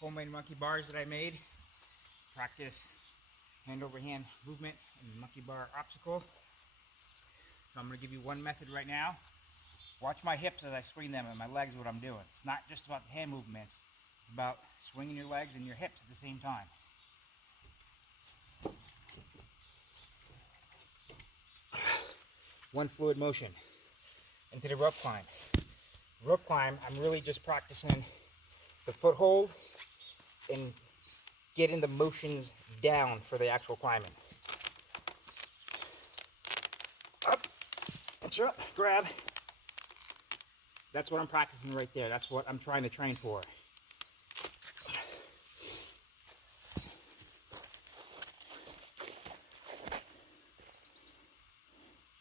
homemade monkey bars that I made. Practice hand over hand movement and monkey bar obstacle. So I'm going to give you one method right now. Watch my hips as I swing them and my legs, what I'm doing. It's not just about the hand movements. It's about swinging your legs and your hips at the same time. One fluid motion into the rope climb. Rope climb, I'm really just practicing the foothold and getting the motions down for the actual climbing. Up, and up, grab. That's what I'm practicing right there. That's what I'm trying to train for.